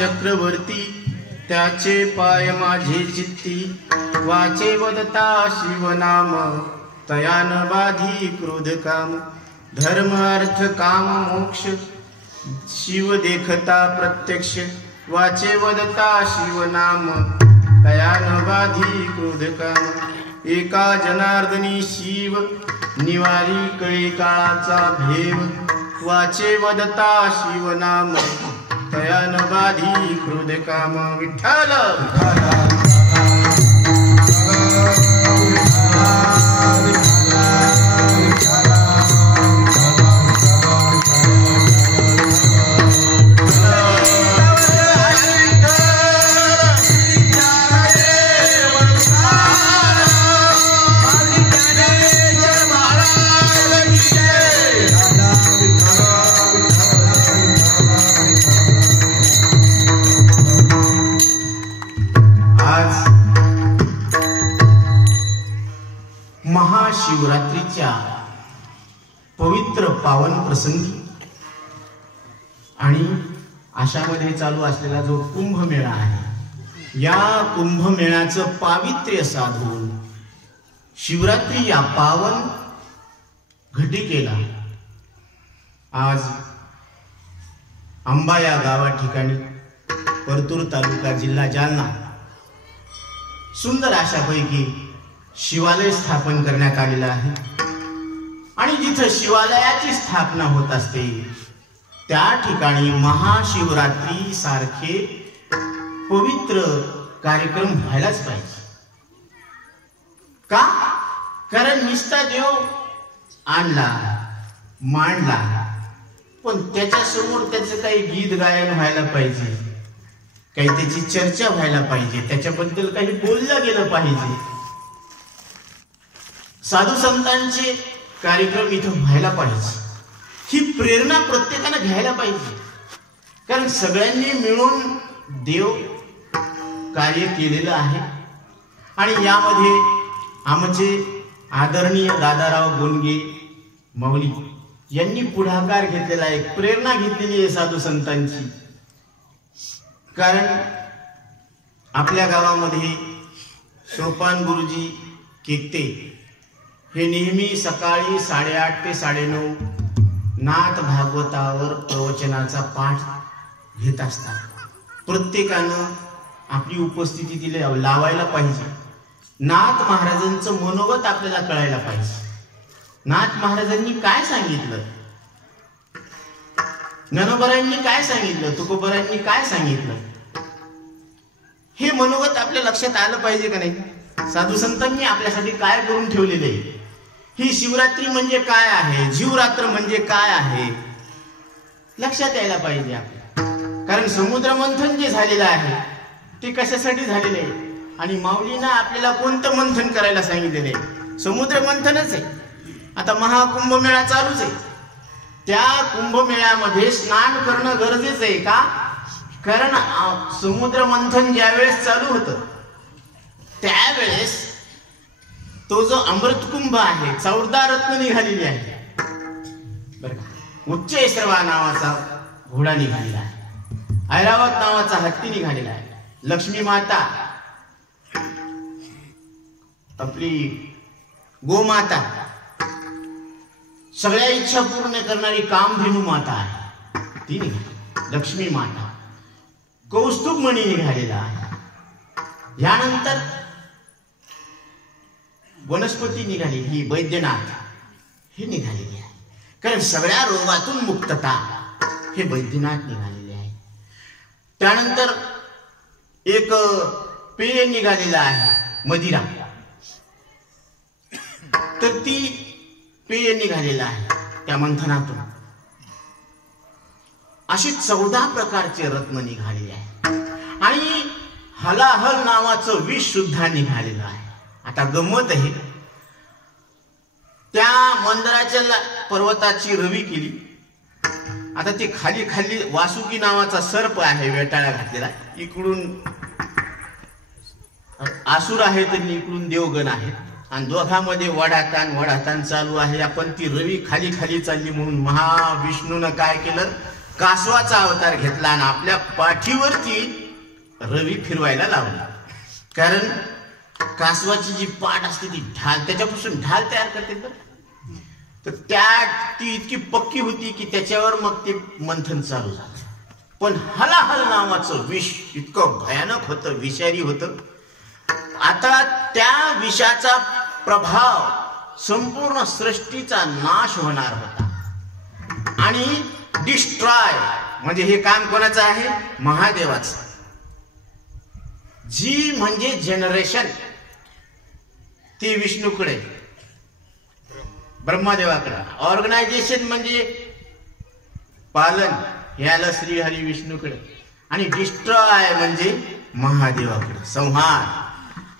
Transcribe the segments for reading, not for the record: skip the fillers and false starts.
चक्रवर्ती त्याचे पाय माझे चित्ती वाचे वदता शिवनाम तयान बाधी क्रोध काम धर्म अर्थ काम मोक्ष शिव देखता प्रत्यक्ष वाचे वदता शिवनाम तयान बाधी क्रोध काम एका जनार्दनी शिव निवारी कळे काळाचा भेव वाचे वदता शिवनाम तयान बाधी क्रोध काम विठ्ठल महाशिवरात्रीच्या पवित्र पावन प्रसंगी आणि अशामध्ये चालू असलेला जो कुंभमेळा आहे या कुंभमेळ्याचं पावित्र्य साधून शिवरात्री या पावन घटिकेला आज आंबा या गावा ठिकाणी परतूर तालुका जिल्हा जालना सुंदर अशापैकी शिवालय स्थापन करण्यात आलेला आहे आणि जिथे शिवालयाची स्थापना होत असते त्या ठिकाणी महाशिवरात्री सारखे पवित्र कार्यक्रम व्हायलाच पाहिजे का कारण निस्ता देव आणला मांडला पण त्याच्या समोर त्याचं काही गीत गायन व्हायला पाहिजे काही त्याची चर्चा व्हायला पाहिजे त्याच्याबद्दल काही बोललं गेलं पाहिजे साधू संतांचे कार्यक्रम इथं व्हायला पाहिजे ही प्रेरणा प्रत्येकाने घ्यायला पाहिजे कारण सगळ्यांनी मिळून देव कार्य केलेलं आहे आणि यामध्ये आमचे आदरणीय दादाराव गोंडगे माऊली यांनी पुढाकार घेतलेला आहे प्रेरणा घेतलेली आहे साधू संतांची कारण आपल्या गावामध्ये सोपान गुरुजी केकते हे नेहमी सकाळी 8:30 ते 9:30 नाथ भागवतावर प्रवचनाचा पाठ घेत असतात प्रत्येकानं आपली उपस्थिती तिथे लावायला पाहिजे नाथ महाराजांचं मनोगत आपल्याला कळायला पाहिजे नाथ महाराजांनी काय सांगितलं ज्ञानोबरांनी काय सांगितलं, तुकोबरांनी काय सांगितलं, हे मनोगत आपल्या लक्षात आलं पाहिजे का नाही? साधू संतांनी आपल्यासाठी काय करून ठेवलेले आहे, ही शिवरात्री म्हणजे काय आहे, जीवरात्र म्हणजे काय आहे, लक्षात यायला पाहिजे आपल्या. कारण समुद्र मंथन जे झालेलं आहे ते कशासाठी झालेलं आहे आणि माऊलींना आपल्याला कोणतं मंथन करायला सांगितलेलं आहे? समुद्र मंथनच आहे. आता महाकुंभमेळा चालूच आहे, त्या कुंभमेळ्यामध्ये स्नान करणं गरजेचं आहे का? कारण समुद्र मंथन ज्यावेळेस चालू होतं त्यावेळेस तो जो अमृतकुंभ आहे, 14 रत्न निघालेली आहे बरं का. उच्चैश्रवा नावाचा घोडा निघालेला आहे, ऐरावत नावाचा हत्ती निघालेला आहे, लक्ष्मी माता, आपली गोमाता, सगळ्या इच्छा पूर्ण करणारी कामधेनू माता आहे ती निघाली, लक्ष्मी माता, कौस्तुभ मणी निघालेला आहे. यानंतर वनस्पती निघाली, ही वैद्यनाथ हे निघालेली आहे. कारण सगळ्या रोगातून मुक्तता हे वैद्यनाथ निघालेले आहे. त्यानंतर एक पेय निघालेलं आहे मदिरा, तर ती पेय निघालेलं आहे त्या मंथनातून. अशी 14 प्रकारचे रत्न निघालेले आहे आणि हलाहल नावाचं विष सुद्धा निघालेलं आहे. आता गंमत आहे, त्या मंदिराच्या पर्वताची रवी केली. आता ते खाली खाली वासुकी नावाचा सर्प आहे वेटाळा घातलेला, इकडून आसुर आहे तर इकडून देवगण आहेत आणि दोघांमध्ये वडातान चालू आहे. आपण ती रवी खाली खाली चालली म्हणून महाविष्णूनं काय केलं, कासवाचा अवतार घेतला आणि आपल्या पाठीवरती रवी फिरवायला लावला. कारण कासवाची जी पाठ असते ती ढाल, त्याच्यापासून ढाल तयार करते बरं, तर ती इतकी पक्की होती की त्याच्यावर मग ते मंथन चालू झालं. पण हलाहल नावाचं विष इतकं भयानक होतं, विषारी होतं. आता त्या विषाचा प्रभाव संपूर्ण सृष्टीचा नाश होणार होता आणि डिस्ट्रॉय म्हणजे हे काम कोणाचं आहे? महादेवाचं. जी म्हणजे जनरेशन ती विष्णूकडे, ब्रह्मदेवाकडे. ऑर्गनायझेशन म्हणजे पालन हे आलं श्रीहरी विष्णूकडे आणि डिस्ट्रॉय म्हणजे महादेवाकडे, संहार.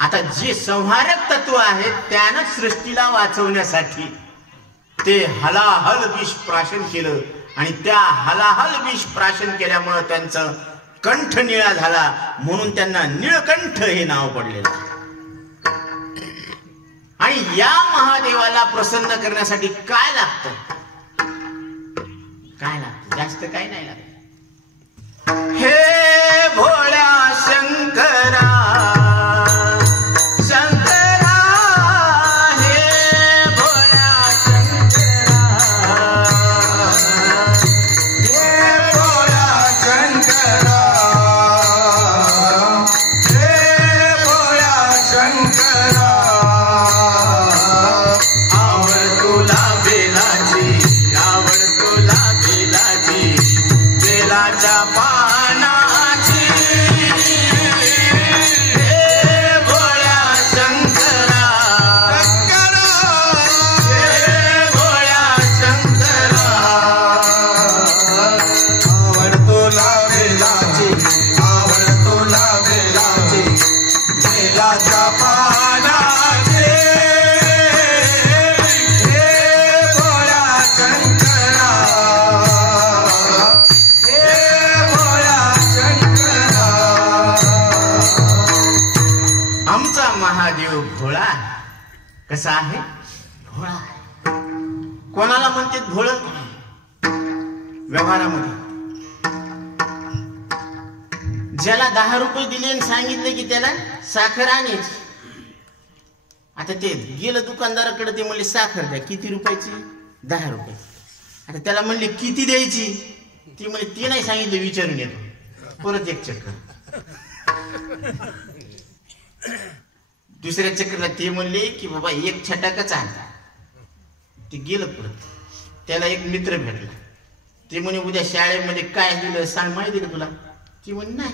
आता जे संहारक तत्व आहे त्यानं सृष्टीला वाचवण्यासाठी ते हलाहल विष प्राशन केलं आणि त्या हलाहल विष प्राशन केल्यामुळे त्यांचं कंठ निळा झाला म्हणून त्यांना निळकंठ हे नाव पडलेलं. आणि या महादेवाला प्रसन्न करण्यासाठी काय लागतं? काय लागतं? जास्त काय नाही लागत. हे भोळ्या शंकरा कसा आहे? भोळा. कोणाला म्हणतात भोळ? व्यवहारामध्ये ज्याला 10 रुपये दिले आणि सांगितले की त्याला साखर आणायची. आता ते गेलं दुकानदाराकडे, ते म्हणले साखर द्या. किती रुपयाची? 10 रुपये. आता त्याला म्हणले किती द्यायची? ती म्हणले ते नाही सांगितलं, विचारून येतो. परत एक चक्कर. दुसऱ्या चक्राला ते म्हणले की बाबा 1 छटाकच आण. ते गेलं परत. त्याला एक मित्र भेटला, ते म्हणे उद्या शाळेमध्ये काय दिलं सांग, माहिती का तुला? ती म्हणे नाही.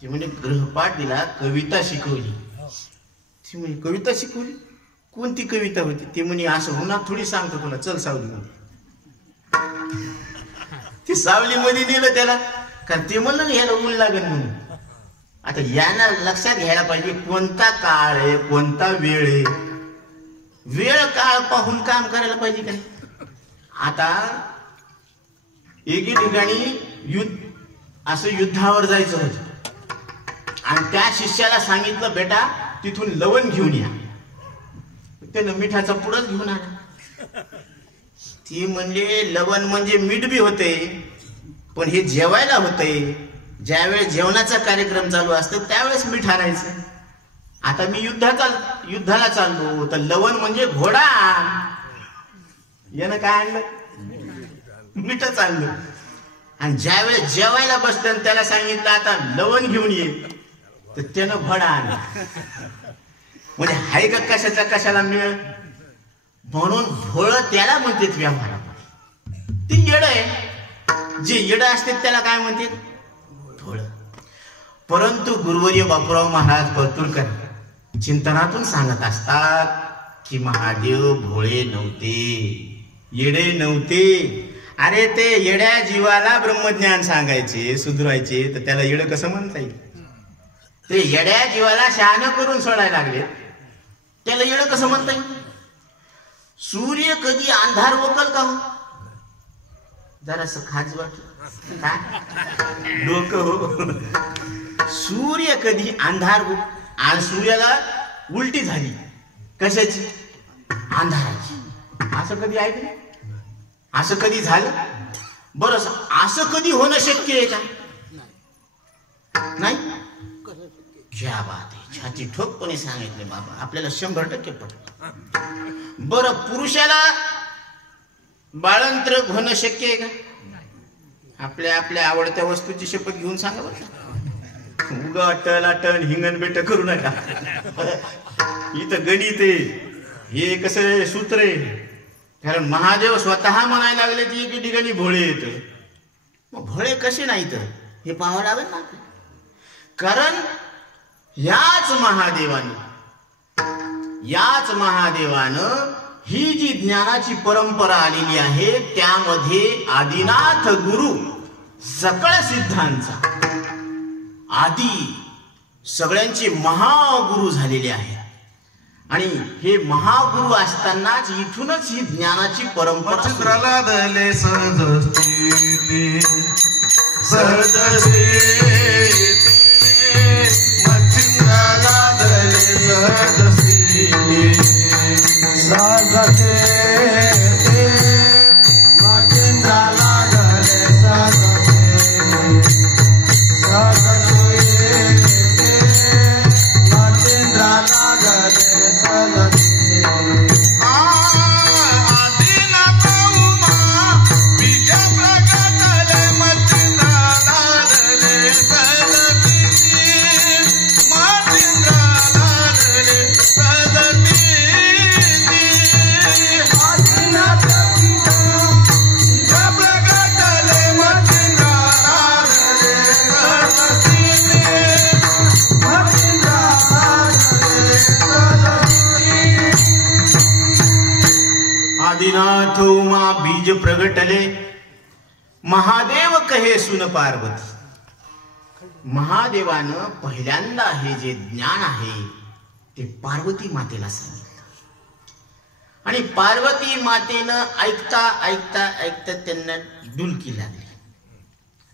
ती म्हणे गृहपाठ दिला, कविता शिकवली. ती म्हणे कविता शिकवली? कोणती कविता होती? ते म्हणे असं होणार थोडी सांगतो तुला, चल सावलीमध्ये. ती सावलीमध्ये नेलं त्याला, कारण ते म्हणलं ना ह्याला ऊन लागेल म्हणून. आता यांना लक्षात घ्यायला पाहिजे कोणता काळ आहे, कोणता वेळ आहे. वेळ काळ पाहून काम करायला पाहिजे का नाही. आता एके ठिकाणी असं युद्धावर जायचं होतं आणि त्या शिष्याला सांगितलं बेटा तिथून लवण घेऊन या. त्यानं मिठाचा पुडच घेऊन आला. ती म्हणले लवण म्हणजे मीठ बी होते, पण हे जेवायला होते. ज्यावेळेस जेवणाचा कार्यक्रम चालू असतो त्यावेळेस मीठ आणायचं. आता मी युद्धाला चाललो तर लवण म्हणजे घोडा, यानं काय आणलं? मीठच आणलं. आणि ज्यावेळेस जेवायला बसलं त्याला सांगितलं आता लवण घेऊन ये, तर त्यानं घोडा आणला. म्हणजे हाय का कशाचा कशाला मिळ. म्हणून भोळ त्याला म्हणतात व्यवहारात. ती येड आहे. जे येड असते त्याला काय म्हणते? भोळ. परंतु गुरुवर्य बापूराव महाराज परतूरकर चिंतनातून सांगत असतात की महादेव भोळे नव्हते, येडे नव्हते. अरे ते येड्या जीवाला ब्रह्मज्ञान सांगायचे, सुधरायचे, तर त्याला येडं कसं म्हणता येईल? ते येड्या जीवाला शहाणं करून सोडायला लागले, त्याला येडं कसं म्हणता येईल? सूर्य कधी अंधार वकल का हो? जरासं खाज वाटलं काय डोकं हो. सूर्य कधी अंधार आणि सूर्याला उलटी झाली कशाची? अंधाराची. असं कधी ऐकलं? असं कधी झालं? बरं असं कधी होणं शक्य आहे का? नाही. क्या बात आहे, छाती ठोकपणे सांगितले बाबा, आपल्याला 100% पडतं. बरं पुरुषाला बाळंत्र होणं शक्य आहे का? आपल्या आपल्या आवडत्या वस्तूची शपथ घेऊन सांगा बरं. उगा अटल अटल हिंगण बेट करू नका. इथं गणित आहे, हे कसं सूत्र आहे. कारण महादेव स्वतः म्हणायला लागले की एके ठिकाणी भोळे येत. मग भोळे कसे नाही तर हे पाहावं लागेल ना. कारण याच महादेवानं ही जी ज्ञानाची परंपरा आलेली आहे त्यामध्ये आदिनाथ गुरु सकळ सिद्धांचा आदी सगळ्यांचे महागुरु झालेले आहेत. आणि हे महागुरु असतानाच इथूनच ही ज्ञानाची परंपरा आदिनाथ उमा बीज प्रगटले महादेव कहे सुन पार्वती. महादेवानं पहिल्यांदा हे जे ज्ञान आहे ते पार्वती मातेला सांगितलं. आणि पार्वती मातेनं ऐकता ऐकता ऐकता त्यांना डुलकी लागली.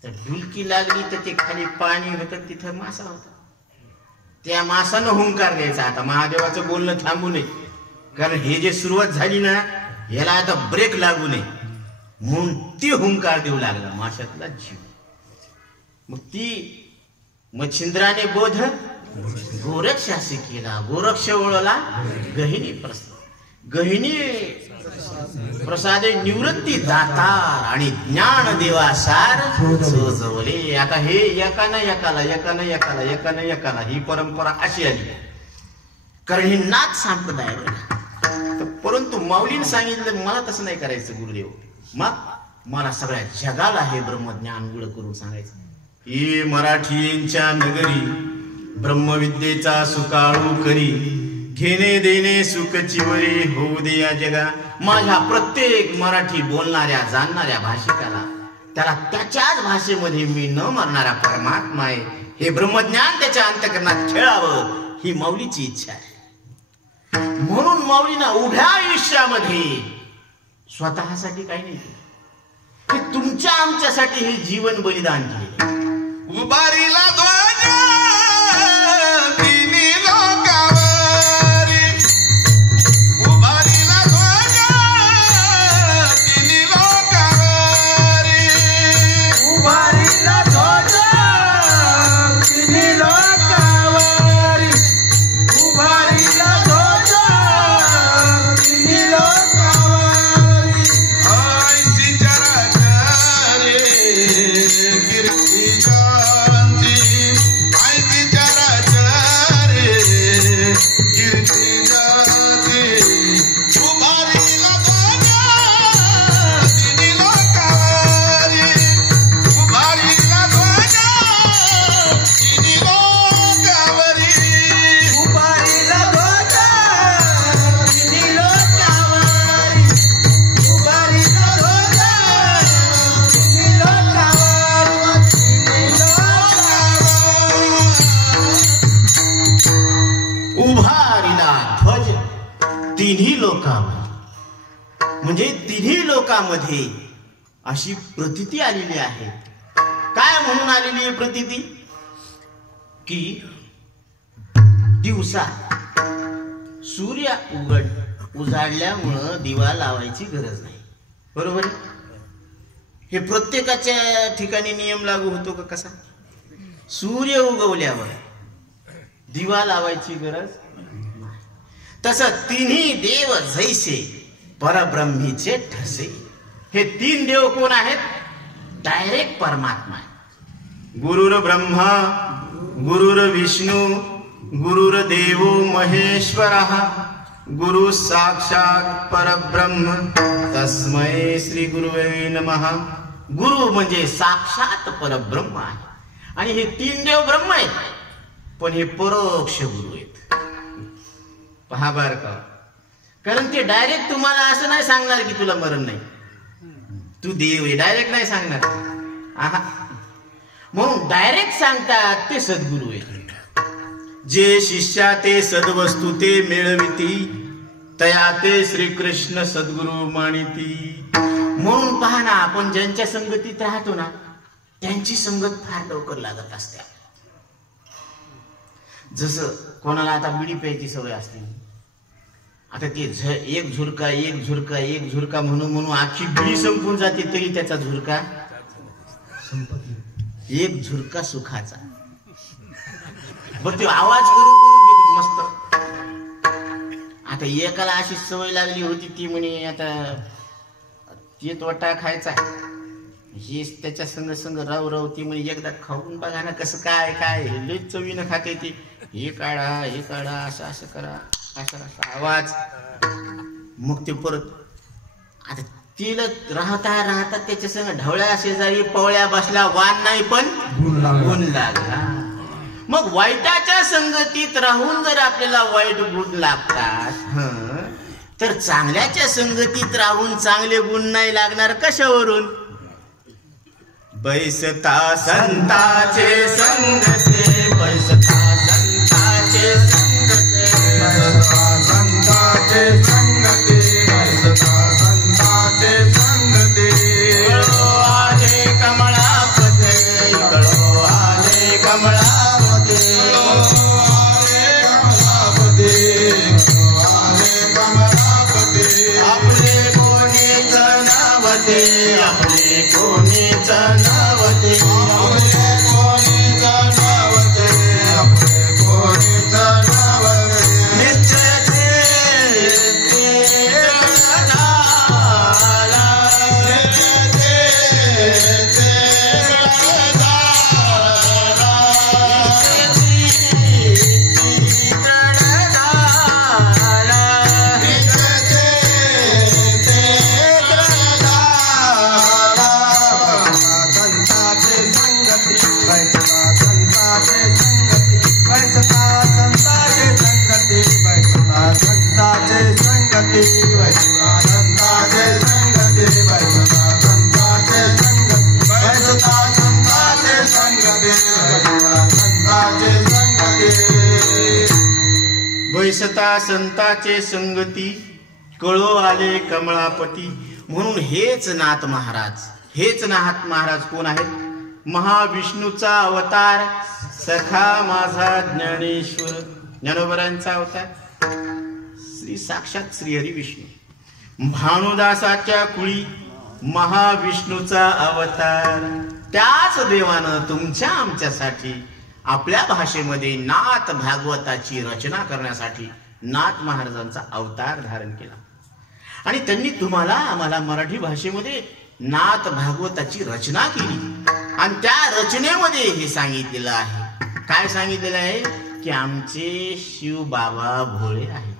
तर डुलकी लागली तर ते खाली पाणी होतं, तिथं मासा होता. त्या मासानं हुंकार द्यायचा. आता महादेवाचं बोलणं थांबू नये, कारण हे जे सुरुवात झाली ना याला आता ब्रेक लागू नये म्हणून ती हुंकार देऊ लागला माशातला जीव. मग ती मच्छिंद्राने बोध गोरक्षासी केला. गोरक्ष ओळला गहिनी प्रसादे निवृत्ती दातार आणि ज्ञान देवासार सजवले. आता हे एकानं एकाला ही परंपरा अशी आली, कारण ही नाथ संप्रदाय. परंतु माऊलीने सांगितलं मला तसं नाही करायचं गुरुदेव. मग मला सगळ्या जगाला हे ब्रह्मज्ञान उघड करून सांगायचं. ही मराठींच्या नगरी ब्रह्मविद्येचा सुकाळू करी, घेणे देणे सुख चिवरी होऊ दे या जगा. माझ्या प्रत्येक मराठी बोलणाऱ्या जाणणाऱ्या भाषिकाला त्याला त्याच्याच भाषेमध्ये मी न मरणारा परमात्मा आहे हे ब्रह्मज्ञान त्याच्या अंतःकरणात खेळावं ही माऊलीची इच्छा आहे. म्हणून माऊलीनं उभ्या आयुष्यामध्ये स्वतःसाठी काही नाही केलं, हे तुमच्या आमच्यासाठी हे जीवन बलिदान केले. उभारीला ध्वज तिन्ही लोकावरी, उभारीला ध्वज तिन्ही लोकावरी, उभारीला ध्वज तिन्ही लोकावरी, उभारीला ध्वज तिन्ही लोकावरी. ऐसी चराचरे कीर्ती शांती, ऐसी चराचरे कीर्ती जाती, उभारीला ध्वज तिन्ही लोकावरी, उभारीला ध्वज तिन्ही लोकावरी, उभारीला ध्वज तिन्ही लोकावरी, उभारीला ध्वज तिन्ही लोकावरी, तिन्ही लोकावरी. उभारिला ध्वज तिन्ही लोकांवर, म्हणजे तिन्ही लोकांमध्ये अशी प्रतीती आलेली आहे. काय म्हणून आलेली आहे प्रतीती? की दिवसा सूर्य उजाडल्यामुळं दिवा लावायची गरज नाही. बरोबर आहे? हे प्रत्येकाच्या ठिकाणी नियम लागू होतो का कसा? सूर्य उगवल्यावर दिवा लावायची गरज नाही. तसं तिन्ही देव जैसे परब्रह्मीचे ठसे. हे तीन देव कोण आहेत? डायरेक्ट परमात्मा आहे. गुरुर ब्रह्मा गुरुर विष्णू गुरुर्देवो महेश्वरः गुरु साक्षात परब्रह्म तस्मै श्री गुरुवे नमः. गुरु म्हणजे साक्षात परब्रह्म आहे आणि हे तीन देव ब्रह्म आहेत, पण हे परोक्ष गुरु आहेत. पहा बर का, कारण ते डायरेक्ट तुम्हाला असं नाही सांगणार की तुला मरण नाही, तू देव आहे, डायरेक्ट नाही सांगणार. म्हणून डायरेक्ट सांगतात ते सद्गुरु आहेत. जे शिष्या ते सद्वस्तु ते मिळविती, तया ते श्रीकृष्ण सद्गुरु मानिती. म्हणून पहा ना, आपण ज्यांच्या संगतीत राहतो ना त्यांची संगत फार लवकर लागत असते. जसं कोणाला आता बिडी प्यायची सवय असते, आता ते एक झुरका एक झुरका एक झुरका म्हणून म्हणून आखी बिडी संपून जाते, तरी त्याचा झुरका संपत नाही. एक झुरका सुखाचा. बरं ते आवाज करू करू मस्त. आता एकाला अशी सवय लागली होती, ती म्हणे आता ते तोटा खायचा, हे त्याच्या संग संग राव राव, ती म्हणे एकदा खाऊन बघा ना कसं काय काय लय चवीनं खाते ते, हे काढा असं असं करा, असा असा आवाज. मग ते परत आता तिला राहता राहता त्याच्या संग ढवळ्या शेजारी पवळ्या बसला, वान नाही पण गुण लागला. मग वाईटाच्या संगतीत राहून जर आपल्याला वाईट गुण लागतात, तर चांगल्याच्या संगतीत राहून चांगले गुण नाही लागणार कशावरून? बैसता संताचे संगते, बैसता संताचे संगते, बैसता संताचे संगते, बैसता संताचे संगते. कळो आले कमळापते, कळो आले कमळापते, कळो आले कमळापते, कळो आले कमळापते. आपले कोणीच नावते, आपले कोणीच नावते, आपले कोणीच नावते, आपले कोणीच नावते. निश्चय दिसता संताचे संगती, कळो आले कमळापती. म्हणून हेच नाथ महाराज कोण आहेत? महाविष्णूचा अवतार, सखा माझा ज्ञानेश्वर, ज्ञानोबरांचा अवतार, श्री साक्षात श्रीहरी विष्णू. भानुदासाच्या कुळी महाविष्णूचा अवतार. त्याच देवानं तुमच्या आमच्यासाठी आपल्या भाषेमध्ये नाथ भागवताची रचना करण्यासाठी नाथ महाराजांचा अवतार धारण केला. आणि त्यांनी तुम्हाला आम्हाला मराठी भाषेमध्ये नाथ भागवताची रचना केली. आणि त्या रचनेमध्ये हे सांगितलेलं आहे. काय सांगितलेलं आहे? की आमचे शिव बाबा भोळे आहे.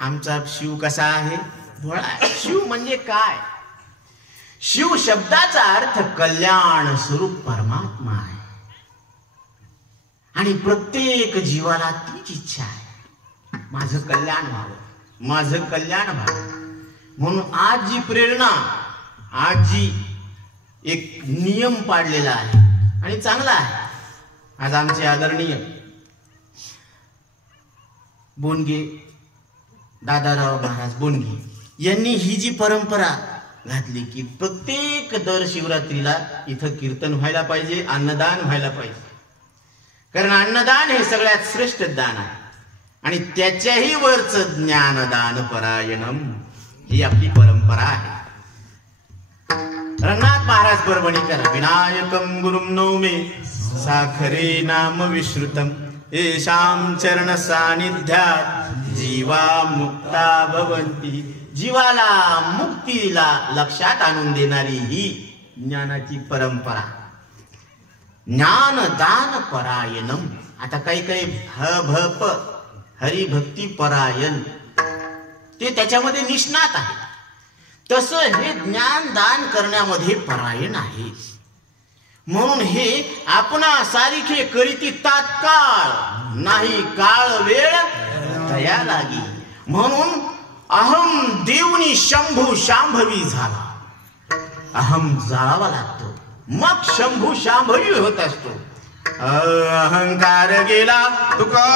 आमचा शिव कसा आहे? भोळा आहे. शिव म्हणजे काय? शिव शब्दाचा अर्थ कल्याण स्वरूप परमात्मा आहे. आणि प्रत्येक जीवाला तीच इच्छा आहे, माझं कल्याण व्हावं, माझं कल्याण व्हावं. म्हणून आज जी प्रेरणा, आज जी एक नियम पाडलेला आहे आणि चांगला आहे. आज आमचे आदरणीय बोनगे दादाराव महाराज बोनगे यांनी ही जी परंपरा घातली की प्रत्येक दर शिवरात्रीला इथं कीर्तन व्हायला पाहिजे, अन्नदान व्हायला पाहिजे. कारण अन्नदान हे सगळ्यात श्रेष्ठ दान आहे. आणि त्याच्याही वरच ज्ञानदान परायणम ही आपली परंपरा आहे. रंगनाथ महाराज परभणीकर, विनायकम गुरुम नौमे साखरे नाम विश्रुतम, येषां चरण सानिध्यात जीवा मुक्ता भवन्ति. जीवाला मुक्तीला लक्षात आणून देणारी ही ज्ञानाची परंपरा, ज्ञानदान परायणम. आता काही भप हरिभक्ती परायण ते त्याच्यामध्ये निष्णात आहे. तसं हे ज्ञानदान करण्यामध्ये परायण आहे. म्हणून हे आपणा सारिखे करीती तात्काळ, नाही काळ वेळ दया लागी. म्हणून अहम देवनी शंभू शांभवी झाला. अहम जाळावा लागतो, मग शंभू शांभवी होत असतो. अहंकार गेला तुका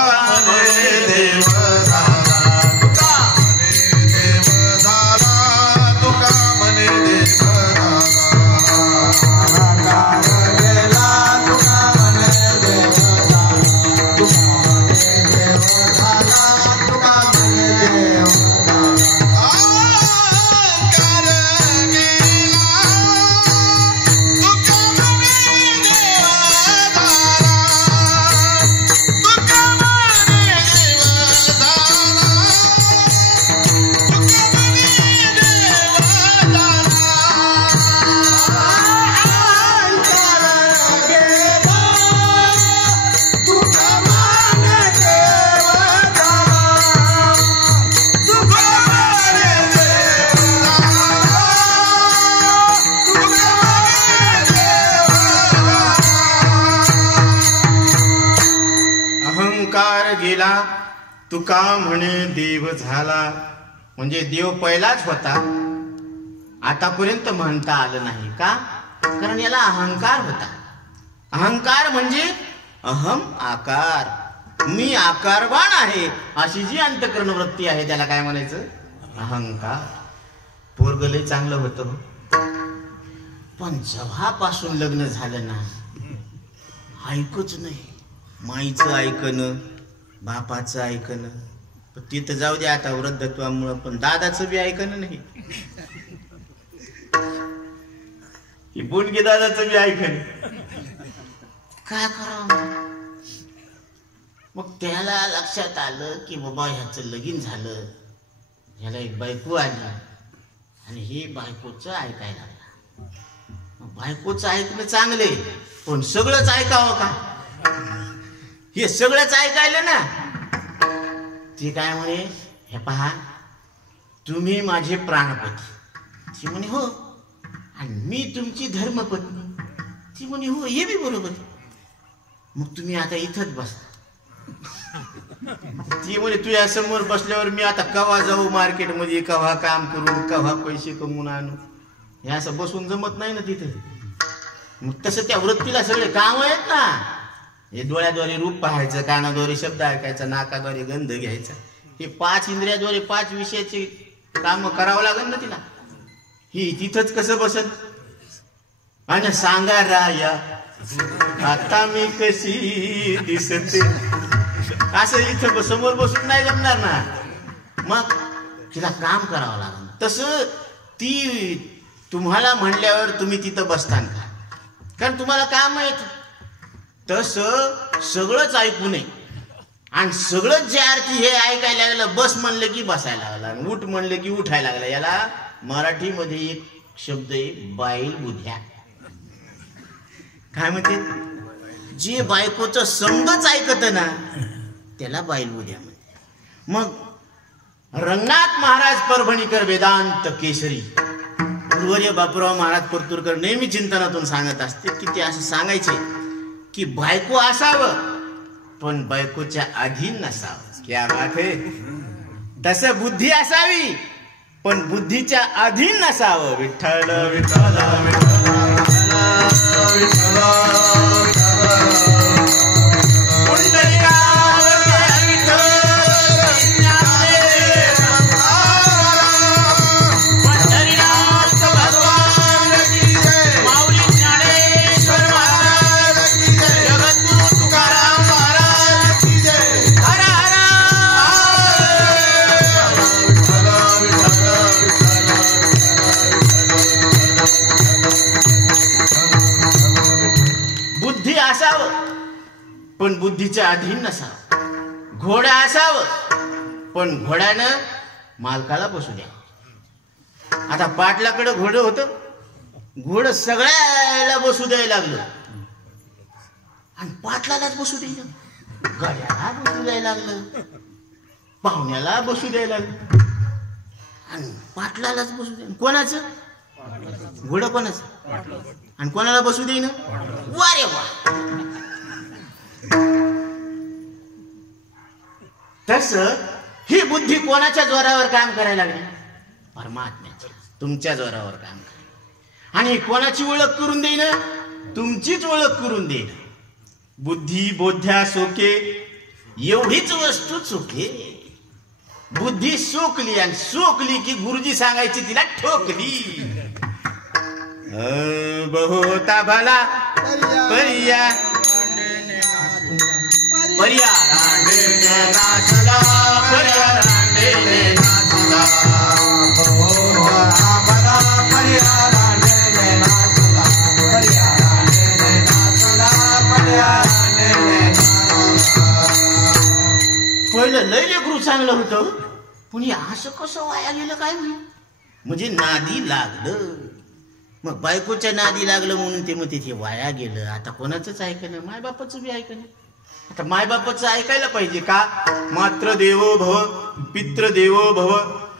देव झाला, तुका देव झाला, तुका म्हणे देव झाला. अहंकार गेला तुका म्हणे देव झाला, तुका म्हणे देव झाला, तुका म्हणे देव झाला. अहंकार गेला तुका म्हणे देव गेला तुका म्हणे देव झाला. म्हणजे देव पहिलाच होता, आतापर्यंत म्हणता आलं नाही. का? कारण याला अहंकार होता. अहंकार म्हणजे अहम आकार, मी आकारवान आहे, अशी जी अंतःकरण वृत्ती आहे त्याला काय म्हणायचं? अहंकार. पोरग लय चांगलं होतं, पण जेव्हापासून लग्न झालं ना, ऐकूच नाही. माईचं ऐकणं, बापाचं ऐकणं, तिथं जाऊ दे आता वृद्धत्वामुळं, पण दादाचं बी ऐकणं नाही. बोनगे दादाचं बी ऐकणं. काय करावं? मग त्याला लक्षात आलं की बाबा ह्याचं लगीन झालं, ह्याला एक बायको आली आणि हे बायकोचं ऐकायला लागला. बायकोचं ऐकणं चांगले, पण सगळंच ऐकावं का? हे सगळंच ऐकायलं ना. ती काय म्हणे, हे पहा तुम्ही माझे प्राणपती. ती म्हणे हो. आणि मी तुमची धर्मपत्नी. ती म्हणे हो, हे बी बरोबर. मग तुम्ही आता इथंच बसा. ती म्हणे तुझ्या समोर बसल्यावर मी आता कवा जाऊ मार्केटमध्ये, कवा काम करू, कवा पैसे कमवून आणू, हे असं बसून जमत नाही ना तिथे. मग तसं त्या वृत्तीला सगळे काम आहेत ना. हे डोळ्याद्वारे रूप पाहायचं, कानाद्वारे शब्द ऐकायचा, नाकाद्वारे गंध घ्यायचा, हे 5 इंद्रियाद्वारे 5 विषयाचे काम करावं लागेल ना तिला. ही तिथंच कसं बसत. आणि सांगा राया आता मी कशी दिसते, असं इथं समोर बसून नाही जमणार ना. मग तिला काम करावं लागेल. तसं ती तुम्हाला म्हणल्यावर तुम्ही तिथं बसतान का, कारण तुम्हाला काम आहे. तसं सगळंच ऐकू नये आणि सगळंच जे अर्थी हे ऐकायला लागलं. बस म्हणलं की बसायला लागला, उठ म्हणलं की उठायला लागला. याला मराठीमध्ये एक शब्द आहे बाईल बुद्ध्या. काय म्हणते, जे बायकोचं समजच ऐकत ना त्याला बाईल बुद्ध्या म्हणते. मग रंगनाथ महाराज परभणीकर वेदांत केसरी गुरुवर्य बापूराव महाराज परतूरकर नेहमी चिंतनातून सांगत असते की ते असं सांगायचे की बायको असावं पण बायकोच्या अधीन नसावं. क्या बात है. तसं बुद्धी असावी पण बुद्धीच्या अधीन नसावं. विठ्ठल विठ्ठल पण बुद्धीच्या अधीन नसावं. घोडा असावं पण घोड्यानं मालकाला बसू द्या. आता पाटलाकडे घोडं होतं, घोडं सगळ्याला बसू द्यायला लागलं आणि पाटलालाच बसू द्यायला, गाड्याला बसू द्यायला लागलं, पाहुण्याला बसू द्यायला लागलं आणि पाटलालाच बसू द्यायला. कोणाचं घोडं कोणाचं आणि कोणाला बसू देईन. वा रे वा. तस ही बुद्धी कोणाच्या जोरावर काम करायला लागली, परमात्म्याच्या, तुमच्या जोरावर काम करायला. आणि कोणाची ओळख करून देईन, तुमचीच ओळख करून देईन. बुद्धी बोध्या सोके एवढीच वस्तू चुके. बुद्धी सोकली आणि सोकली की गुरुजी सांगायची तिला ठोकली. बहुता भला परिया परिया रांडेने नाचला, परिया रांडेने नाचला, बहुता भला परिया रांडेने नाचला, परिया रांडेने नाचला, परिया रांडेने नाचला. पहिलं लय लेकरू चांगलं होतं पण असं कसं वाया गेलं काय म्हणजे नादी लागलं. मग बायकोच्या नादी लागलं म्हणून ते मग तिथे वाया गेलं. आता कोणाचंच ऐकणं, मायबापाचं बी ऐकणं. आता मायबापाचं ऐकायला पाहिजे का. मात्र देवो भव, पितृ देवो भव,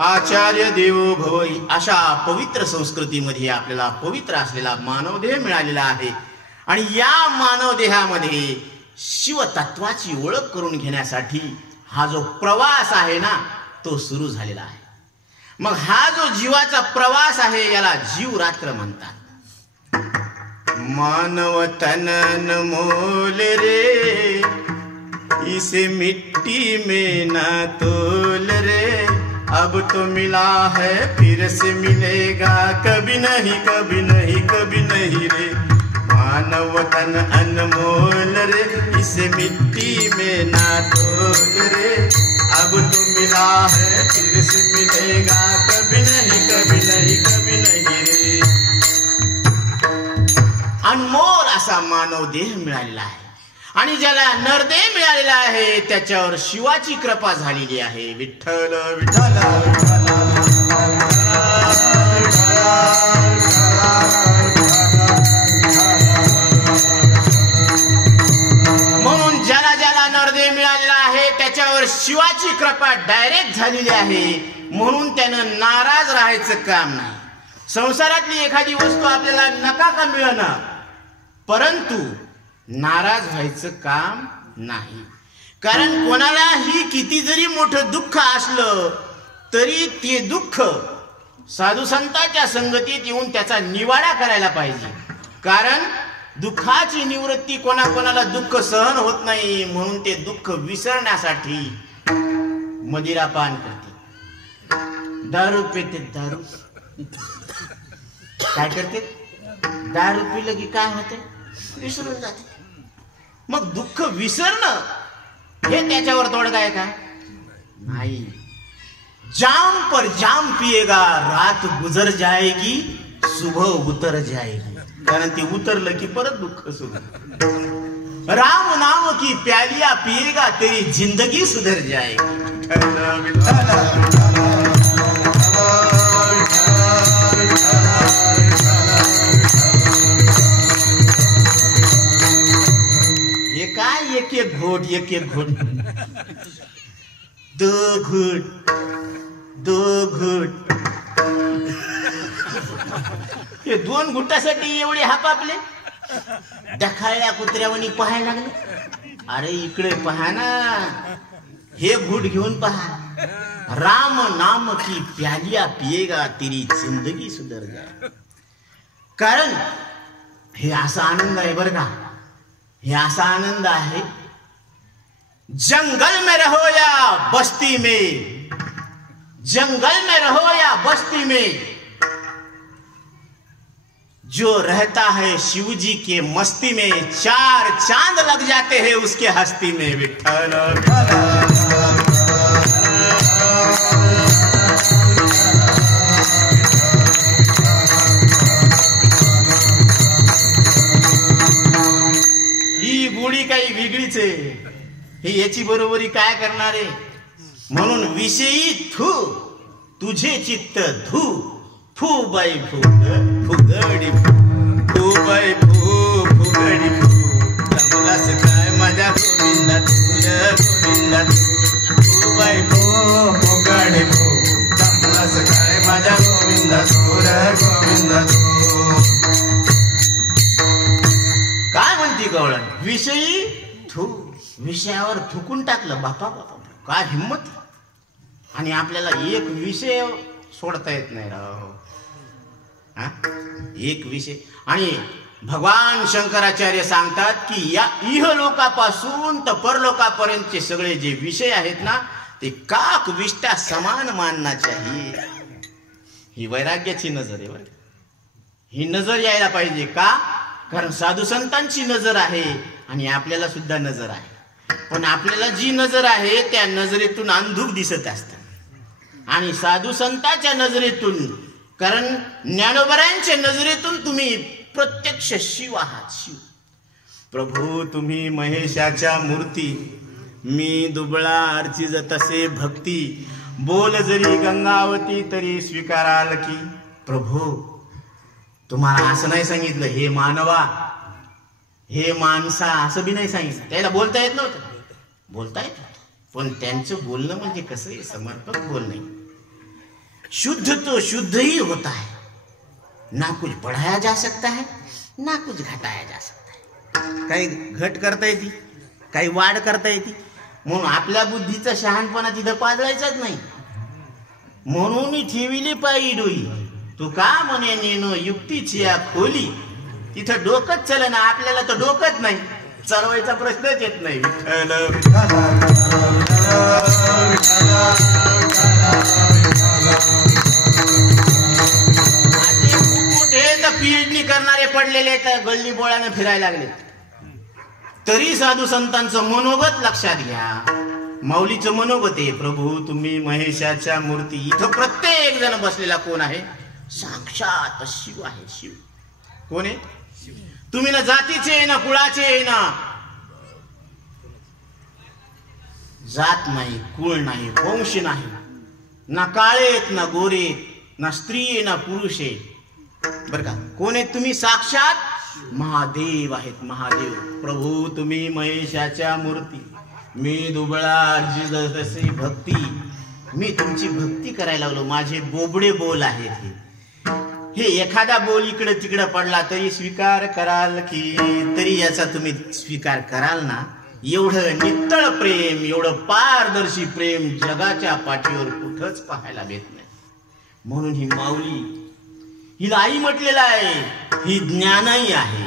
आचार्य देवो भव, अशा पवित्र संस्कृतीमध्ये आपल्याला पवित्र असलेला मानवदेह मिळालेला आहे. आणि या मानवदेहामध्ये शिवतत्वाची ओळख करून घेण्यासाठी हा जो प्रवास आहे ना तो सुरू झालेला आहे. मग हा जो जीवाचा प्रवास आहे याला जीव रात्र म्हणतात. मानव तन मोल रे, इसे मिट्टी में ना तोल रे, अब तो मिला है फिर से मिलेगा, कभी नहीं कभी नहीं कभी नहीं रे. मानव तन अनमोल रे, इसे मिट्टी में ना तोल रे, अब तो मिला है फिर से मिलेगा, कभी नहीं कभी नहीं कभी नहीं रे. अनमोल असा मानव देह मिळालेला आहे आणि ज्याला नरदेह मिळालेला आहे त्याच्यावर शिवाची कृपा झालेली आहे. विठ्ठल विठ्ठल म्हणून ज्याला ज्याला नरदेह मिळालेला आहे त्याच्यावर शिवाची कृपा डायरेक्ट झालेली आहे. म्हणून त्यानं नाराज राहायचं काम नाही. संसारातली एखादी वस्तू आपल्याला नका का मिळेना परंतु नाराज व्हायचं काम नाही. कारण कोणालाही किती जरी मोठं दुःख असलं तरी ते दुःख साधू संतांच्या संगतीत येऊन त्याचा निवाडा करायला पाहिजे. कारण दुःखाची निवृत्ती कोणाकोणाला दुःख सहन होत नाही म्हणून ते दुःख विसरण्यासाठी मदिरापान करते, दारू पिते. दारू काय करते? दारू पिलं की काय होते? विसरून जाते. मग दुःख विसरणं हे त्याच्यावर तोडगा आहे का? नाही. जाम पर जाम पिएगा, रात गुजर जाएगी, सुबह उतर जाएगी. कारण ते उतरलं की परत दुःख सुरू. राम नाम की प्यालिया पिएगा, तेरी जिंदगी सुधर जाएगी. ये काय एक एक घोट, एक एक घोट, दो घोट, दो घोट. हे 2 घुटासाठी एवढे हापापले डखाळ्या कुत्र्यावानी पाहायला लागले. अरे इकडे पहा ना, हे घुट घेऊन पहा. राम नाम की प्यालिया पिएगा, तेरी जिंदगी सुधर जाए. कारण हे असा आनंद आहे बरं का. हे असा आनंद आहे, जंगल में रहो या बस्ती में, जंगल में रहो या बस्ती में, जो रहता है शिव जी के मस्ती में, 4 चांद लग जाते हैं उसके हस्ती में. विठ्ठल ही गोडी काही वेगळीच आहे. ही याची बरोबरी काय करणार आहे? म्हणून विषयी थू, तुझे चित्त धू, फू बाई फू, फुगडी फू बाई फू, फुगडी फू. जमलास काय माझ्या गोविंदा, तुझ्या गोविंदा, फू बाई फू, फुगडी फू. जमलास काय माझ्या गोविंदा, तुझ्या गोविंदा. काय म्हणते गवळण? विषयी थू, विषयावर थुकून टाकलं. बापा बापा, काय हिम्मत. आणि आपल्याला एक विषय सोडता येत नाही राव. एक विषय. आणि भगवान शंकराचार्य सांगतात की या इहलोकापासून तर परलोकापर्यंतचे सगळे जे विषय आहेत ना, ते काक विष्टा समान मानना चाहिए. ही वैराग्याची नजर आहे बरं. ही नजर यायला पाहिजे का? कारण साधू संतांची नजर आहे आणि आपल्याला सुद्धा नजर आहे. पण आपल्याला जी नजर आहे त्या नजरेतून अंधुक दिसत असतं. आणि साधू संतांच्या नजरेतून, कारण ज्ञानोबरांच्या नजरेतून तुम्ही प्रत्यक्ष शिव आहात. शिव प्रभू तुम्ही महेशाच्या मूर्ती, मी दुबळा अर्चिज तसे भक्ती, बोल जरी गंगावती तरी स्वीकाराल की. प्रभू तुम्हाला असं नाही सांगितलं हे मानवा, हे माणसा, असं बी नाही सांगितलं. त्याला बोलता येत नव्हतं. बोलता येत होतं, पण त्यांचं बोलणं म्हणजे कसं आहे, समर्पक बोलणं. शुद्ध तो शुद्ध ही होता है, ना कुछ बढ़ाया जा सकता है ना कुछ घटाया जा सकता है. काही घट करता येते, काही वाढ करता येते. म्हणून आपल्या बुद्धीचा शहाणपणा तिथं पाजळायचाच नाही. म्हणून ठेविली पायी डोई, तू का म्हणे नेनो युक्तीची या खोली. तिथं डोकंच चल ना, आपल्याला तर डोकंच नाही, चालवायचा प्रश्नच येत नाही. पीएचडी करणारे पडलेले तर गल्ली बोळाने फिरायला लागले. तरी साधू संतांचं मनोगत लक्षात घ्या. माऊलीचं मनोगत आहे, प्रभू तुम्ही महेशाच्या मूर्ती. इथं प्रत्येक जण बसलेला कोण आहे? साक्षात शिव आहे. शिव कोण आहे? तुम्ही ना जातीचे ना कुळाचे ना, जात नाही, कुळ नाही, वंश नाही, ना काळेत ना गोरेत, ना स्त्री आहे ना पुरुष आहे. बर का? कोण आहेत तुम्ही? साक्षात महादेव आहेत. महादेव प्रभू तुम्ही महेशाच्या मूर्ती, मी दुबळा अर्जित तसे भक्ती. मी तुमची भक्ती करायला लागलो. माझे बोबडे बोल आहेत. हे एखादा बोल इकडे तिकडे पडला तरी स्वीकार कराल की, तरी याचा तुम्ही स्वीकार कराल ना. एवढं नित्तळ प्रेम, एवढं पारदर्शी प्रेम जगाच्या पाठीवर कुठंच पाहायला भेट नाही. म्हणून ही माऊली, हिला आई म्हटलेलं आहे. ही ज्ञानही आहे,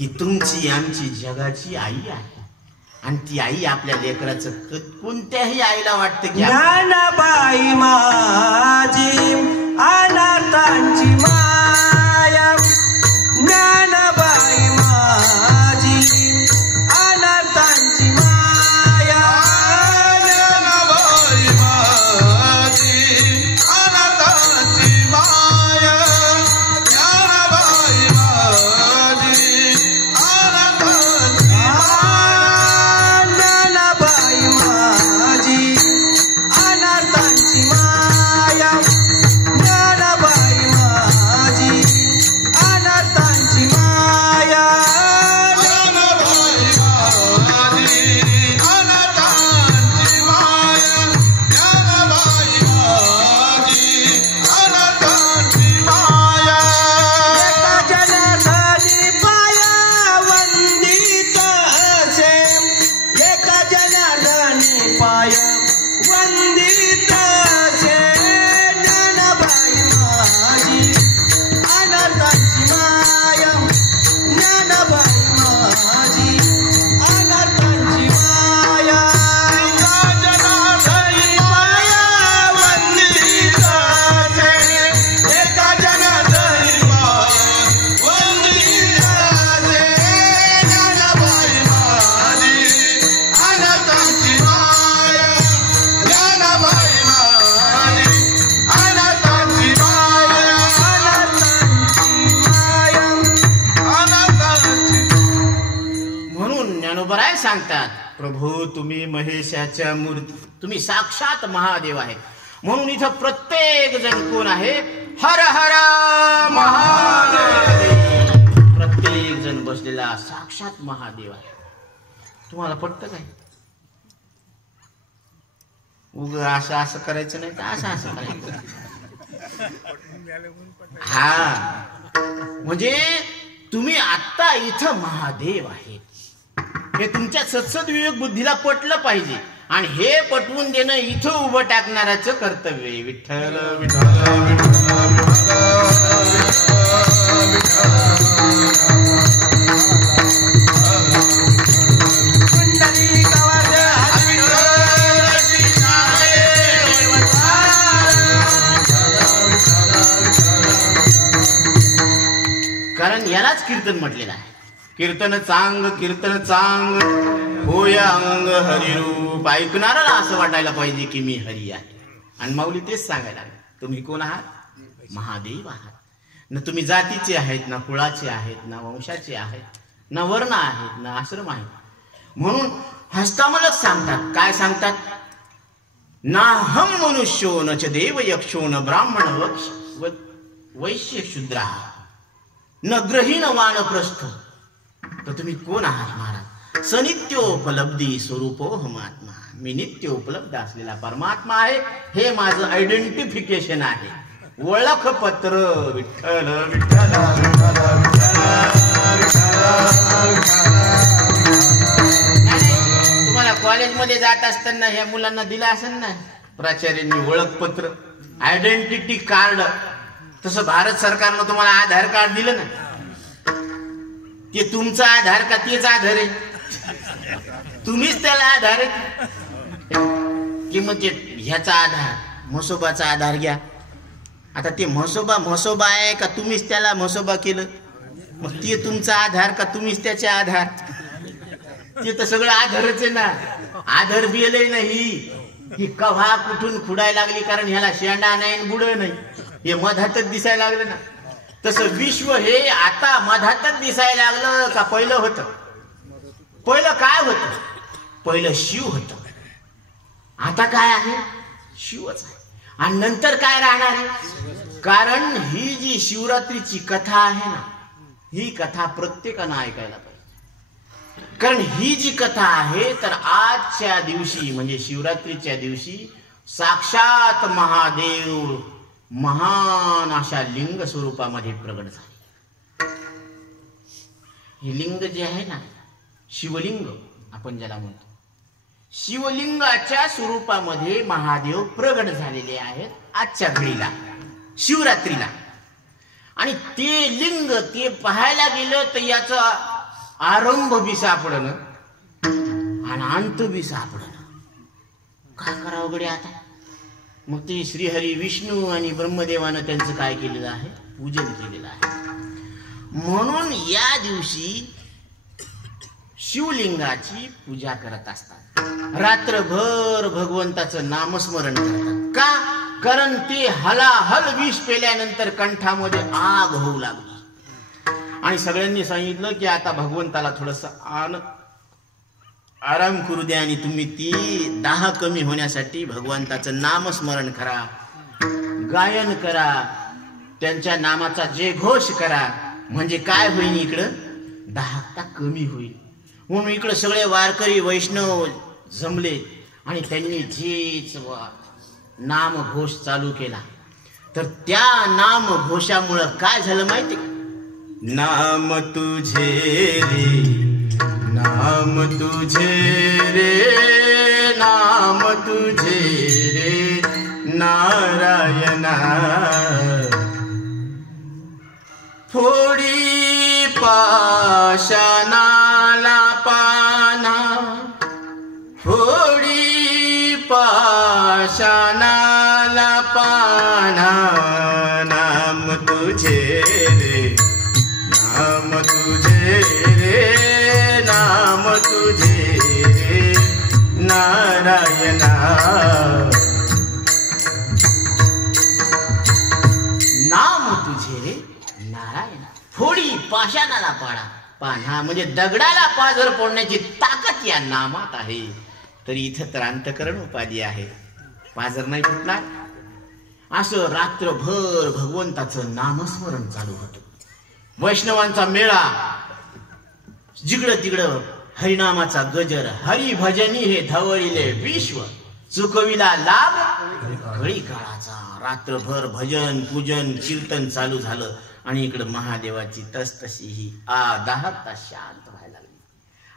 ही तुमची आमची जगाची आई आहे आणि ती आई आपल्या लेकराचं कोणत्याही आईला वाटतं की ज्ञानाबाई माझी अनाथांची माया, ज्ञानाबाई माझी अनाथांची माया, ज्ञानाबाई माझी अनाथांची माया, ज्ञानाबाई माझी अनाथांची ज्ञानाबाई माझी अनाथांची माया, ज्ञानाबाई माझी अनाथांची माया, ज्ञानाबाई माझी अनाथांची माया, ज्ञानाबाई माझी अनाथांची माया. एका जनार्दनी पाया वंदित असे, एका जनार्दनी पाय वंदित असे, ज्ञानाबाई माझी अनाथांची माया, ज्ञानाबाई माझी अनाथांची माया. जनार्दनी पाया वंदित असे, एका जनार्दनी पाया वंदित असे, ज्ञानाबाई माझी अनाथांची माया, ज्ञानाबाई माझी अनाथांची माया, अनाथांची. म्हणून ज्ञानोबराय सांगतात, प्रभू तुम्ही महेशाच्या मूर्ती, तुम्ही साक्षात महादेव आहे. म्हणून इथं प्रत्येक जण कोण आहे? हर हर महादेव. प्रत्येक जण बसलेला साक्षात महादेव आहे. तुम्हाला पटतं काय? उग असं असं करायचं नाही तर असं असं करायचं. हा म्हणजे तुम्ही आता इथं महादेव आहेत हे तुमच्या सत्सद्विवेक बुद्धीला पटलं पाहिजे आणि हे पटवून देणं इथं उभं टाकणाऱ्याचं कर्तव्य आहे. विठ्ठल कुंडली कवच कारण यालाच कीर्तन म्हटलेलं आहे. कीर्तन चांग होय अंग हरिरूप. ऐकणाऱ्याला असं वाटायला पाहिजे की मी हरी आहे. आणि माऊली तेच सांगायला लागले, तुम्ही कोण आहात? महादेव आहात. न तुम्ही जातीचे आहेत, ना कुळाचे आहेत, ना वंशाचे आहेत, ना वर्ण आहेत, ना आश्रम आहेत. म्हणून हस्तामलक सांगतात. काय सांगतात? नाहम मनुष्यो न च देव यक्षो न ब्राह्मण वैश्य शूद्रा न ग्रहीण वानप्रस्थ. तर तुम्ही कोण आहात महाराज? सनित्योपलब्धी स्वरूपोहम आत्मा. मी नित्य उपलब्ध असलेला परमात्मा आहे. हे माझं आयडेंटिफिकेशन आहे, ओळखपत्र. विठ्ठल विठ्ठल तुम्हाला कॉलेजमध्ये जात असताना ह्या मुलांना दिलं असेल ना प्राचार्यांनी ओळखपत्र, आयडेंटिटी कार्ड. तसं भारत सरकारनं तुम्हाला आधार कार्ड दिलं ना. ते तुमचा आधार का तेच आधार आहे? तुम्हीच त्याला आधार आहे की मग ते ह्याचा आधार, म्हसोबाचा आधार घ्या. आता ते म्हसोबा आहे का तुम्हीच त्याला म्हसोबा केलं? मग ते तुमचा आधार का तुम्हीच त्याचे आधार? ते तर सगळं आधारच आहे ना. आधार बियलही नाही. ही कव्हा कुठून खुडायला लागली, कारण ह्याला शेंडा नाही बुड नाही, हे मधातच दिसायला लागलं ना. तसं विश्व हे आता मधातच दिसायला लागलं का पहिलं होतं? पहिलं काय होतं? पहिलं शिव होतं. आता काय आहे? शिवच आहे. आणि नंतर काय राहणार आहे? कारण ही जी शिवरात्रीची कथा आहे ना, ही कथा प्रत्येकानं ऐकायला पाहिजे. कारण ही जी कथा आहे तर आजच्या दिवशी म्हणजे शिवरात्रीच्या दिवशी साक्षात महादेव महान अशा लिंग स्वरूपामध्ये प्रगट झाले. हे लिंग जे आहे ना, शिवलिंग आपण ज्याला म्हणतो, शिवलिंगाच्या स्वरूपामध्ये महादेव प्रगट झालेले आहेत आजच्या घडीला शिवरात्रीला. आणि ते लिंग ते पाहायला गेलं तर याचा आरंभ बी सापडन आणि अंत बी सापडन. काय करावं गडे आता? मग ते श्रीहरी विष्णू आणि ब्रह्मदेवानं त्यांचं काय केलेलं आहे? पूजन केलेलं आहे. म्हणून या दिवशी शिवलिंगाची पूजा करत असतात. रात्रभर भगवंताचं नामस्मरण करतात. का? कारण ते हलाहल विष पेल्यानंतर कंठामध्ये आग होऊ लागली आणि सगळ्यांनी सांगितलं की आता भगवंताला थोडस आराम करू द्या आणि तुम्ही ती दाह कमी होण्यासाठी भगवंताचं नामस्मरण करा, गायन करा, त्यांच्या नामाचा जयघोष करा. म्हणजे काय होईल? इकडं दाहकता कमी होईल. म्हणून इकडं सगळे वारकरी वैष्णव जमले आणि त्यांनी जेच नामघोष चालू केला. तर त्या नामघोषामुळं काय झालं माहिती? नाम तुझे रे, नाम तुझे रे, नाम तुझे रे नारायणा. फोडी पाशानाला पाना, फोडी पाशानाला पाना. नाम तुझे रे, नाम तुझे रे, नाम तुझे रे नारायणा. नाम तुझे रे नारायणा. फोडी पाषाणाला पाना म्हणजे दगडाला पाझर फोडण्याची ताकद या नामात आहे. तरी इथं तर अंतकरण उपाधी आहे, पाझर नाही फुटणार. असं रात्रभर भगवंताचं नामस्मरण चालू होतं. वैष्णवांचा मेळा, जिकडं तिकडं हरिनामाचा गजर, हरिभजनी हे धवळीले विश्व, चुकविला लाभ कळी काळाचा. रात्रभर भजन पूजन कीर्तन चालू झालं आणि इकडं महादेवाची तसतशी ही दाहकता शांत व्हायला लागली.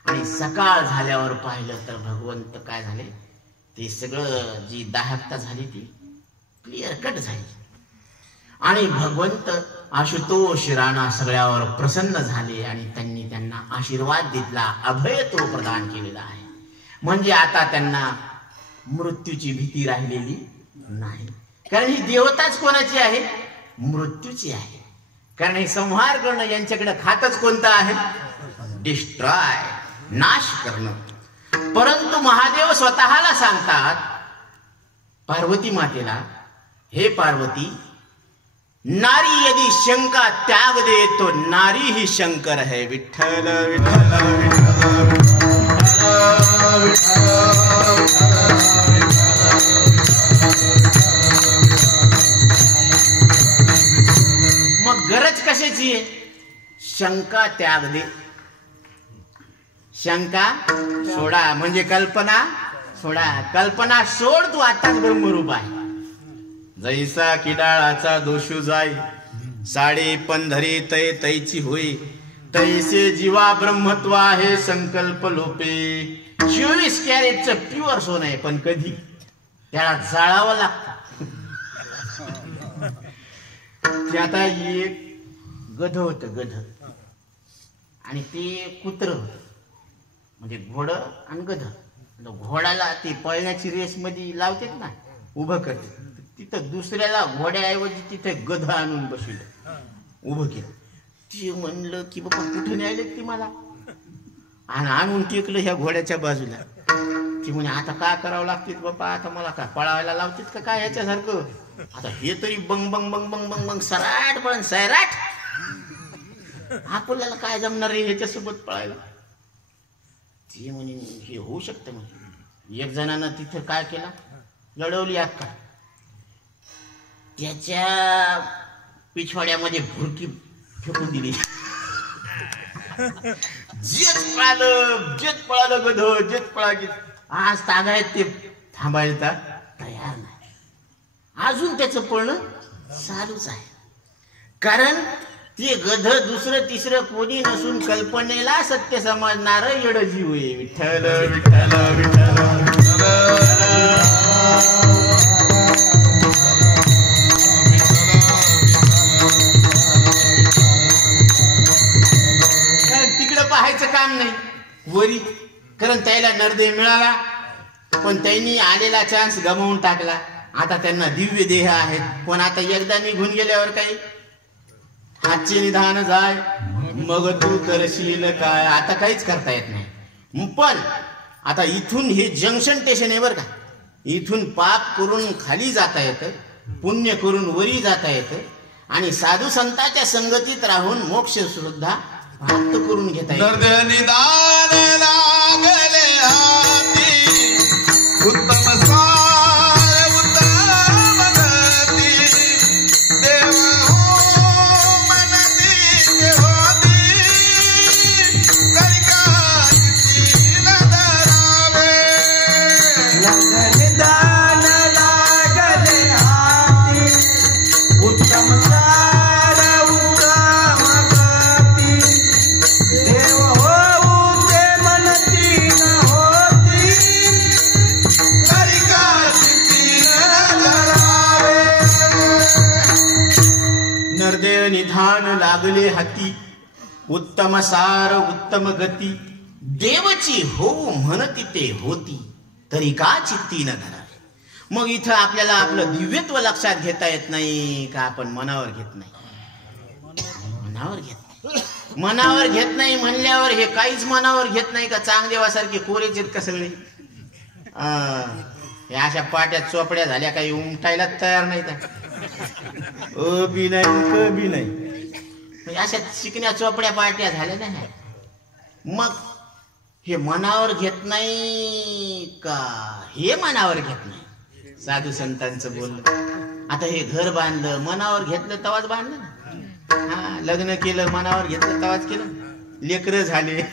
आणि सकाळ झाल्यावर पाहिलं तर भगवंत काय झाले? ते सगळं जी दाहकता झाली ती क्लिअर कट झाली. आणि भगवंत आशुतोष राणा सगळ्यावर प्रसन्न झाले आणि त्यांनी त्यांना आशीर्वाद दिला, अभयत्व प्रदान केलेला आहे. म्हणजे आता त्यांना मृत्यूची भीती राहिलेली नाही. कारण ही देवताच कोणाची आहे? मृत्यूची आहे. कारण हे संहार करणं यांच्याकडे खातच कोणतं आहे? डिस्ट्रॉय, नाश करणं. परंतु महादेव स्वतःला सांगतात पार्वती मातेला, हे पार्वती, नारी यदि शंका त्याग दे तो नारी ही शंकर है. विठ्ठल विठ्ठल मग गरज कशाची आहे? शंका त्याग दे. शंका सोडा म्हणजे कल्पना सोडा. कल्पना सोड, तू आता ब्रह्मरूप आहे. जैसा किडाळाचा दोषू जाई, साडे पंधरी तै तैची होई, तैसे जीवा ब्रह्मत्व आहे संकल्प लोपे. 24 कॅरेटचं प्युअर सोनं आहे, पण कधी त्याला जाळावं लागतं. ते आता एक गध होत, गध, आणि ते कुत्र होत, म्हणजे घोड आणि गध. घोडाला ते पळण्याची रेस मध्ये लावतात ना, उभं करते, तिथं दुसऱ्याला घोड्याऐवजी तिथे गध आणून बसविलं, उभं केलं. ते म्हणलं की बाबा कुठे न्यायले ती मला, आणि आणून टेकलं ह्या घोड्याच्या बाजूला. ती म्हणे आता काय करावं लागते बाबा, आता मला काय पळावायला लावतेत का काय ह्याच्यासारखं? आता हे तरी बंग बंग बंग बंग बंग बंग सराट पण सैराट, आपल्याला काय जमणार रे ह्याच्यासोबत पळायला? ती म्हणे हे होऊ शकतं. म्हणजे एक जणानं तिथं काय केलं, लढवली अक्का, त्याच्या पिछवाड्यामध्ये भुरकी फेकून दिली. जेत पळालं गध, जेत पळा गेलं. आज तागायत ते थांबायला तयार नाही. अजून त्याचं पळणं चालूच आहे. कारण ते गध दुसरं तिसरं कोणी नसून कल्पनेला सत्य समजणार येड जीव आहे. विठ्ठल विठ्ठल विठ्ठल. तिकडं पाहायचं काय? आराम नाही वरी, कारण त्याला नरदेह मिळाला पण त्यांनी आलेला चान्स गमावून टाकला. आता त्यांना दिव्य देह आहेत, पण आता एकदा निघून गेल्यावर काही हातचे निधान जाय मग तू करशील काय, आता काहीच करता येत नाही. पण आता इथून हे जंक्शन स्टेशन आहे बरं का, इथून पाप करून खाली जाता येतं, पुण्य करून वरी जाता येतं आणि साधू संतांच्या संगतीत राहून मोक्ष सुद्धा प्राप्त करून घेता येतं. निदान लागले हाती उत्तम सार उत्तम गती देव हो मनती होती कैकाची धरावे. निदान लागले हाती उत्तम सार उत्तम गती देव होऊ ते मनती न होती कैकाची धरावे. नरदेह निधान लागले हाती उत्तम सार उत्तम गती देवची हो म्हणती ते होती तरी का चित्ती न धरावे. मग इथं आपल्याला आपलं दिव्यत्व लक्षात घेता येत नाही का आपण मनावर घेत नाही, मनावर घेत नाही. मनावर घेत नाही म्हणल्यावर हे काहीच मनावर घेत नाही का, चांगदेवासारखे कोरेच आहेत का सगळे, हे अशा पाट्यात चोपड्या झाल्या काही उमटायला तयार नाही का, बी नाही क बी नाही, अशा शिकण्या चोपड्या पाट्या झाल्या नाही. मग हे मनावर घेत नाही का, हे मनावर घेत नाही. साधू संतांचं बोललं, आता हे घर बांधलं मनावर घेतलं तवाच बांधलं ना, हा लग्न केलं मनावर घेतलं तवाच केलं, लेकरं झाले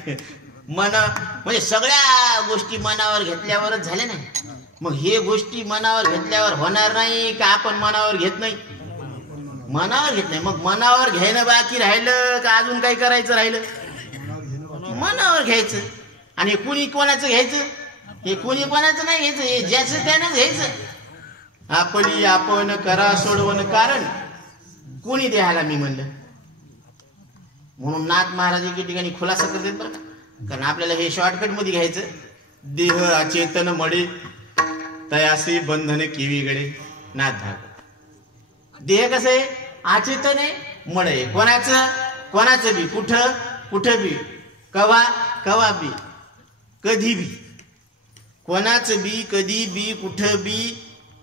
मन, म्हणजे सगळ्या गोष्टी मनावर घेतल्यावरच झाल्या नाही. मग हे गोष्टी मनावर घेतल्यावर होणार नाही का आपण मनावर घेत नाही, मनावर घेत नाही. मग मनावर घ्यायला बाकी राहिलं का अजून काही करायचं राहिलं, मनावर घ्यायचं. आणि कुणी कोणाचं घ्यायचं, हे कुणी कोणाचं नाही घ्यायचं, हे ज्याचं त्यानंच घ्यायचं. आपली आपण करा सोडवण कारण कुणी द्यायला मी म्हणलं. म्हणून नाथ महाराज एके ठिकाणी खुलासा करतात बरं का, कारण आपल्याला हे शॉर्टकट मध्ये घ्यायचं. देह अचेतन मळे तयासी बंधन केवीगडे नाथ भाग. देह कसं आहे, अचेतन आहे, मळ आहे. कोणाचं बी कुठं बी कवा बी कधी बी, कोणाचं बी कधी बी कुठं बी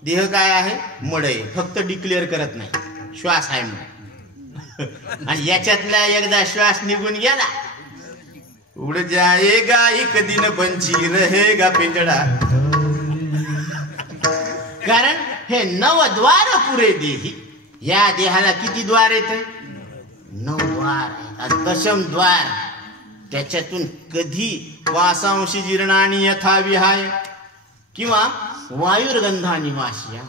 देह काय आहे, मळ आहे. फक्त डिक्लेअर करत नाही, श्वास आहे म्हणून. आणि याच्यातला एकदा श्वास निघून गेला, उड जाएगा एक दिन पंची रहेगा पिंजडा. कारण हे 9 द्वार पुरे देही, या देहाला किती द्वार येत, 9 द्वार. 10म द्वार, त्याच्यातून कधी वासांशी जीर्णानी यथा विहाय किंवा वायुर्गंधा निवासिया,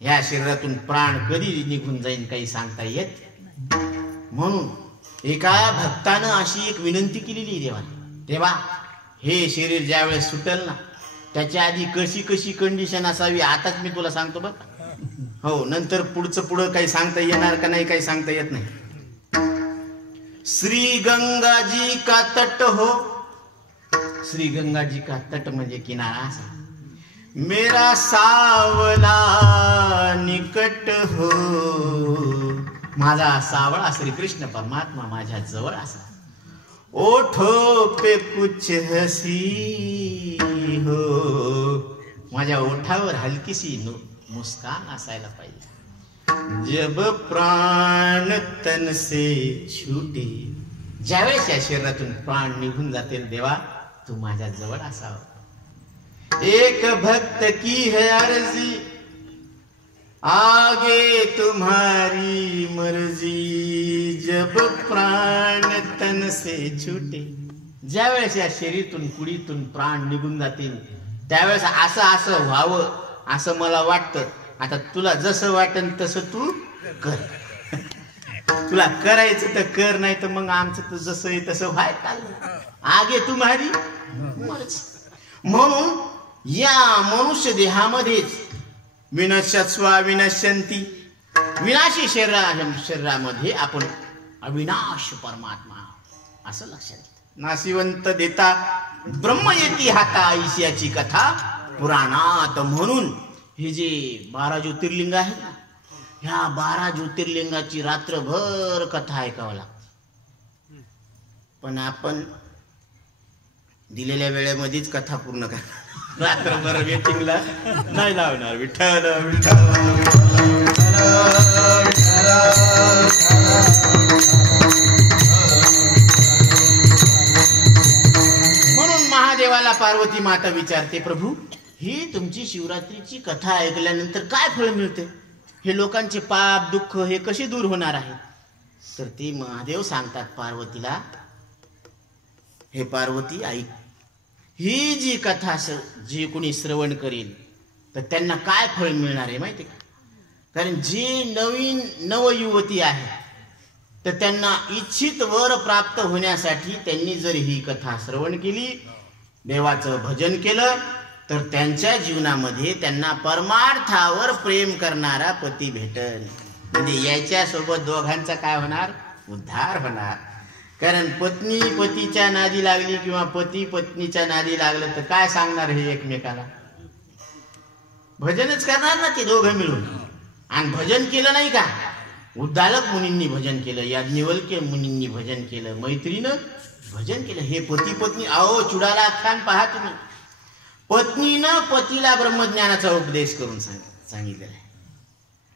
या शरीरातून प्राण कधी निघून जाईल काही सांगता येत. म्हणून एका भक्तानं अशी एक विनंती केलेली देवाने, तेव्हा हे शरीर ज्या वेळेस सुटेल ना त्याच्या आधी कशी कंडिशन असावी आताच मी तुला सांगतो बरं. हो, नंतर पुढं काही सांगता येणार का नाही काही सांगता येत नाही. श्री गंगा जी का तट हो, श्री गंगा जी का तट म्हणजे किनारा असा, मेरा सावला निकट हो, माझा सावळा श्री कृष्ण परमात्मा माझ्या जवळ असा. ओठो पे कुछ हसी हो, माझ्या ओठावर हलकीशी मुस्कान असायला पाहिजे. जब प्राण तन से छूटे, ज्यावेळेस या शरीरातून प्राण निघून जातील देवा तू माझ्या जवळ असावं. एक भक्त की है अर्जी, आगे तुम्हारी मर्जी, जब प्राण तन से छूटे. ज्यावेळेस या शरीरातून कुडीतून प्राण निघून जातील त्यावेळेस असं व्हावं असं मला वाटतं. आता तुला जसं वाटेल तसं तू कर, तुला करायचं तर कर, नाही तर मग आमचं तर जसं आहे तसं व्हाय, आगे तुम्हारी मर्जी. म्हणून या मनुष्य देहामध्येच विनश्यस्वा विनश्यंती, विनाशी शरीरामध्ये आपण अविनाश परमात्मा असं लक्षात घेतो. नाशिवंत देता ब्रह्म येती हाता ऐशियाची कथा पुराणात. म्हणून हे जे 12 ज्योतिर्लिंग आहेत ना, ह्या 12 ज्योतिर्लिंगाची रात्रभर कथा ऐकावं लागते. पण आपण दिलेल्या वेळेमध्येच कथा पूर्ण करणार. रात्रभर वेटिंगला नाही लावणार. विठ्ठल विठ्ठल म्हणून महादेवाला पार्वती माता विचारते, प्रभू ही तुमची शिवरात्रीची कथा ऐकल्यानंतर काय फळ मिळते? हे लोकांचे पाप दुःख हे कसे दूर होणार आहे? तर ते महादेव सांगतात पार्वतीला, हे पार्वती ऐक, ही जी कथा जी कोणी श्रवण करेल तर त्यांना काय फळ मिळणार आहे माहिती का? कारण जी नवीन नवयुवती आहे तर त्यांना इच्छित वर प्राप्त होण्यासाठी त्यांनी जर ही कथा श्रवण केली, देवाचं भजन केलं, तर त्यांच्या जीवनामध्ये त्यांना परमार्थावर प्रेम करणारा पती भेटल. म्हणजे याच्यासोबत दोघांचा काय होणार? उद्धार होणार. कारण पत्नी पतीच्या नादी लागली किंवा पती पत्नीच्या नादी लागलं तर काय सांगणार हे एकमेकाला? भजनच करणार ना ते दोघं मिळून. आणि भजन केलं नाही का? उद्दालक मुनींनी भजन केलं, याज्ञवल्क्य मुनींनी भजन केलं, मैत्रीनं भजन केलं. हे पती पत्नी, अहो चुडाला आख्यान पहा तुम्ही. पत्नीनं पतीला ब्रह्मज्ञानाचा उपदेश करून सांगितलेला आहे.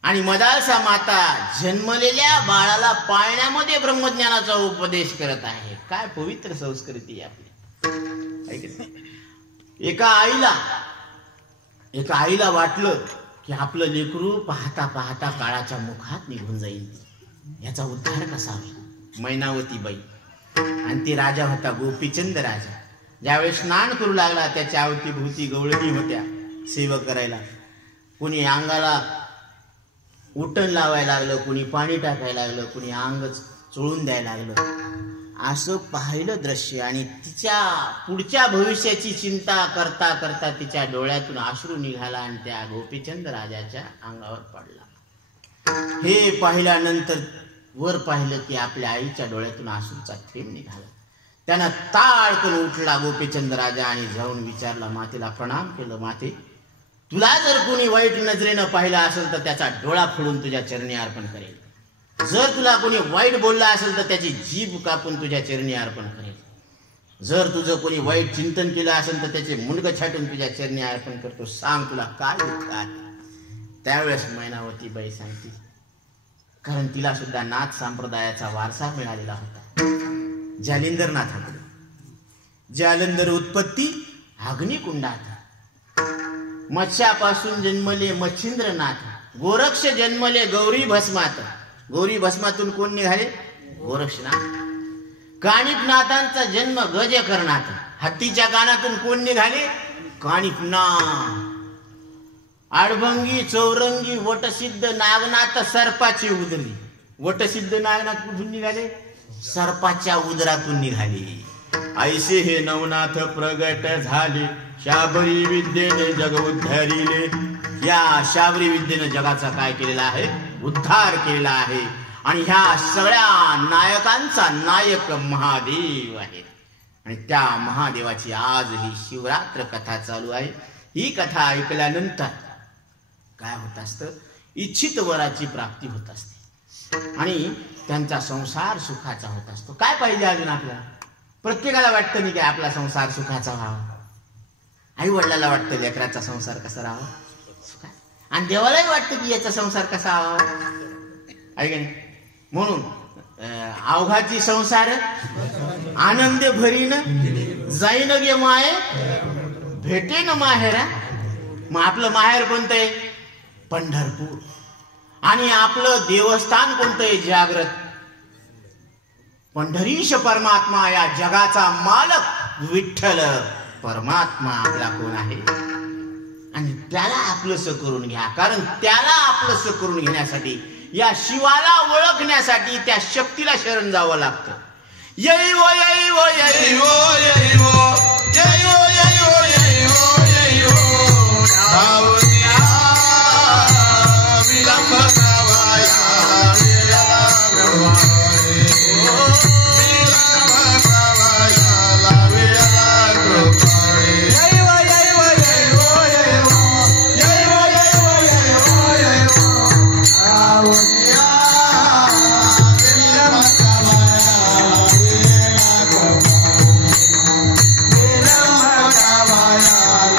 आणि मदालसा माता जन्मलेल्या बाळाला पाळण्यामध्ये ब्रह्मज्ञानाचा उपदेश करत आहे. काय पवित्र संस्कृती आपली. एका आईला वाटलं की आपलं लेकरू पाहता पाहता काळाच्या मुखात निघून जाईल, याचा उद्धार कसा होईल? मैनावती बाई आणि ती राजा होता गोपीचंद राजा. ज्यावेळेस स्नान करू लागला त्याच्या अवतीभोवती गवळणी होत्या सेवा करायला. कुणी अंगाला उटण लावायला लागलं, कुणी पाणी टाकायला लागलं, कुणी अंग चोळून द्यायला लागलं. असं पाहिलं दृश्य आणि तिच्या पुढच्या भविष्याची चिंता करता करता तिच्या डोळ्यातून अश्रू निघाला आणि त्या गोपीचंद राजाच्या अंगावर पडला. हे पाहिल्यानंतर वर पाहिलं की आपल्या आईच्या डोळ्यातून अश्रूचा थेंब निघाला. त्यानं ताडकन उठला गोपीचंद राजा आणि जाऊन विचारला, मातेला प्रणाम केलं, माते तुला जर कोणी वाईट नजरेनं पाहिलं असेल तर त्याचा डोळा फोडून तुझ्या चरणी अर्पण करेल. जर तुला कोणी वाईट बोलला असेल तर त्याची जीभ कापून तुझ्या चरणी अर्पण करेल. जर तुझं कोणी वाईट चिंतन केलं असेल तर त्याचे मुंडकं छाटून तुझ्या चरणी अर्पण करतो. सांग तुला काय दुःख आहे? त्यावेळेस मैनावती बाई सांगते, कारण तिला सुद्धा नाथ संप्रदायाचा वारसा मिळालेला होता. जालिंदरनाथाकडे. जालंधर उत्पत्ती अग्निकुंडात. मत्स्यापासून जन्मले मच्छिंद्रनाथ. गोरक्ष जन्मले गौरी भस्मात. गौरी भस्मातून कोण निघाले? गोरक्षनाथ. काणिकनाथांचा जन्म गजकर्णात. हत्तीच्या कानातून कोण निघाले? काणिकनाथ. आडभंगी चौरंगी वटसिद्ध नागनाथ सर्पाची उदरी. वटसिद्ध नागनाथ कुठून निघाले? सर्पाच्या उदरातून निघाले. ऐसे हे नवनाथ प्रगट झाले, शाबरी विद्येने जग उद्धारिले. या शाबरी विद्येने जगाचा काय केलेला आहे? उद्धार केलेला आहे. आणि ह्या सगळ्या नायकांचा नायक महादेव आहे. आणि त्या महादेवाची आज ही शिवरात्र कथा चालू आहे. ही कथा ऐकल्यानंतर काय होत असतं? इच्छित वराची प्राप्ती होत असते आणि त्यांचा संसार सुखाचा होत असतो. काय पाहिजे अजून आपल्याला? प्रत्येकाला वाटतं नाही काय आपला संसार सुखाचा व्हावा. आई वडिलाला वाटतं लेकराचा संसार कसा राहावा, सुखा. आणि देवालाही वाटतं की याचा संसार कसा व्हावा, आहे का नाही? म्हणून अवघाची संसार आनंद भरीन जाईन गे माये भेटेन माहेरा. मग आपलं माहेर कोणतं आहे? पंढरपूर. आणि आपलं देवस्थान कोणतं आहे? जागृत. पंढरीश परमात्मा, या जगाचा मालक विठ्ठल परमात्मा आपला कोण आहे? आणि त्याला आपलंसं करून घ्या. कारण त्याला आपलंसं करून घेण्यासाठी, या शिवाला ओळखण्यासाठी त्या शक्तीला शरण जावं लागतं. यै वो यै वो यै वो यै